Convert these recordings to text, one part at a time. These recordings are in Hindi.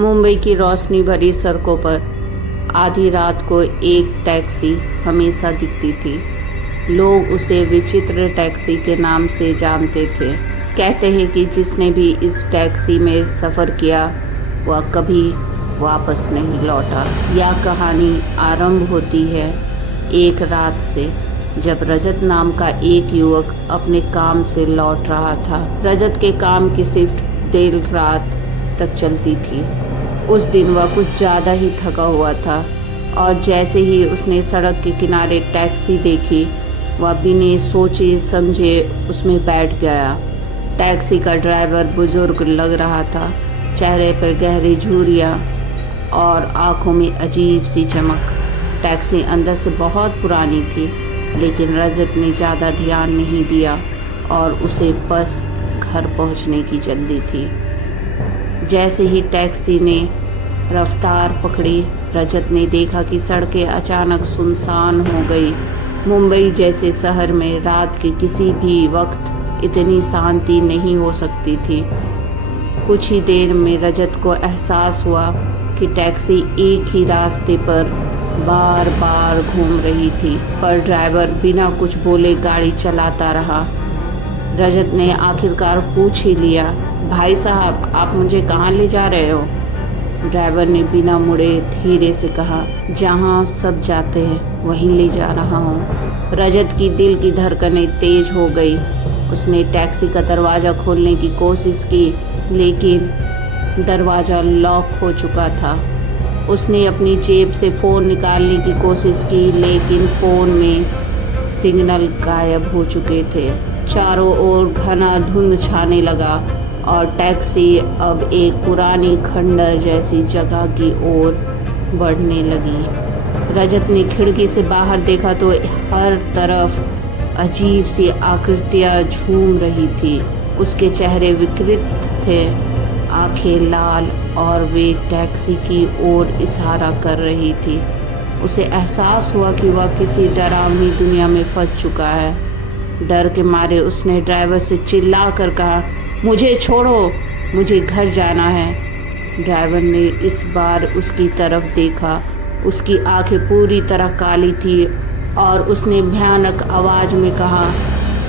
मुंबई की रोशनी भरी सड़कों पर आधी रात को एक टैक्सी हमेशा दिखती थी। लोग उसे विचित्र टैक्सी के नाम से जानते थे। कहते हैं कि जिसने भी इस टैक्सी में सफ़र किया वह कभी वापस नहीं लौटा। यह कहानी आरंभ होती है एक रात से, जब रजत नाम का एक युवक अपने काम से लौट रहा था। रजत के काम की शिफ्ट देर रात तक चलती थी। उस दिन वह कुछ ज़्यादा ही थका हुआ था और जैसे ही उसने सड़क के किनारे टैक्सी देखी, वह बिना सोचे समझे उसमें बैठ गया। टैक्सी का ड्राइवर बुजुर्ग लग रहा था, चेहरे पर गहरी झुर्रियाँ और आंखों में अजीब सी चमक। टैक्सी अंदर से बहुत पुरानी थी, लेकिन रजत ने ज़्यादा ध्यान नहीं दिया और उसे बस घर पहुंचने की जल्दी थी। जैसे ही टैक्सी ने रफ्तार पकड़ी, रजत ने देखा कि सड़कें अचानक सुनसान हो गई। मुंबई जैसे शहर में रात के किसी भी वक्त इतनी शांति नहीं हो सकती थी। कुछ ही देर में रजत को एहसास हुआ कि टैक्सी एक ही रास्ते पर बार बार घूम रही थी, पर ड्राइवर बिना कुछ बोले गाड़ी चलाता रहा। रजत ने आखिरकार पूछ ही लिया, भाई साहब, आप मुझे कहाँ ले जा रहे हो? ड्राइवर ने बिना मुड़े धीरे से कहा, जहाँ सब जाते हैं वहीं ले जा रहा हूँ। रजत की दिल की धड़कनें तेज हो गई। उसने टैक्सी का दरवाज़ा खोलने की कोशिश की, लेकिन दरवाज़ा लॉक हो चुका था। उसने अपनी जेब से फ़ोन निकालने की कोशिश की, लेकिन फ़ोन में सिग्नल गायब हो चुके थे। चारों ओर घना धुंध छाने लगा और टैक्सी अब एक पुरानी खंडर जैसी जगह की ओर बढ़ने लगी। रजत ने खिड़की से बाहर देखा तो हर तरफ अजीब सी आकृतियाँ झूम रही थी। उसके चेहरे विकृत थे, आंखें लाल, और वे टैक्सी की ओर इशारा कर रही थी। उसे एहसास हुआ कि वह किसी डरावनी दुनिया में फंस चुका है। डर के मारे उसने ड्राइवर से चिल्ला कर कहा, मुझे छोड़ो, मुझे घर जाना है। ड्राइवर ने इस बार उसकी तरफ देखा। उसकी आंखें पूरी तरह काली थी और उसने भयानक आवाज़ में कहा,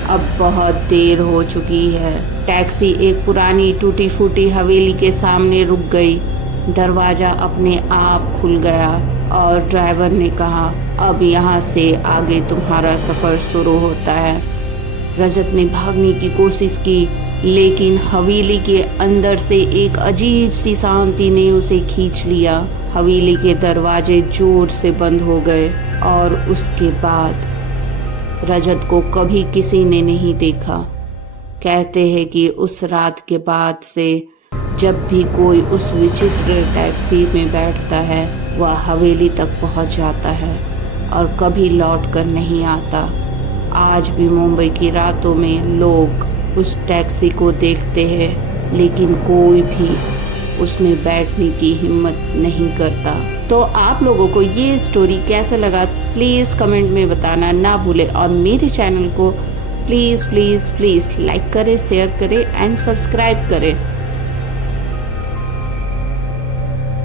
अब बहुत देर हो चुकी है। टैक्सी एक पुरानी टूटी फूटी हवेली के सामने रुक गई। दरवाज़ा अपने आप खुल गया और ड्राइवर ने कहा, अब यहाँ से आगे तुम्हारा सफ़र शुरू होता है। रजत ने भागने की कोशिश की, लेकिन हवेली के अंदर से एक अजीब सी शांति ने उसे खींच लिया। हवेली के दरवाजे जोर से बंद हो गए और उसके बाद रजत को कभी किसी ने नहीं देखा। कहते हैं कि उस रात के बाद से जब भी कोई उस विचित्र टैक्सी में बैठता है, वह हवेली तक पहुंच जाता है और कभी लौट कर नहीं आता। आज भी मुंबई की रातों में लोग उस टैक्सी को देखते हैं, लेकिन कोई भी उसमें बैठने की हिम्मत नहीं करता। तो आप लोगों को ये स्टोरी कैसा लगा, प्लीज़ कमेंट में बताना ना भूलें और मेरे चैनल को प्लीज़ प्लीज़ प्लीज़ लाइक करें, शेयर करें एंड सब्सक्राइब करें।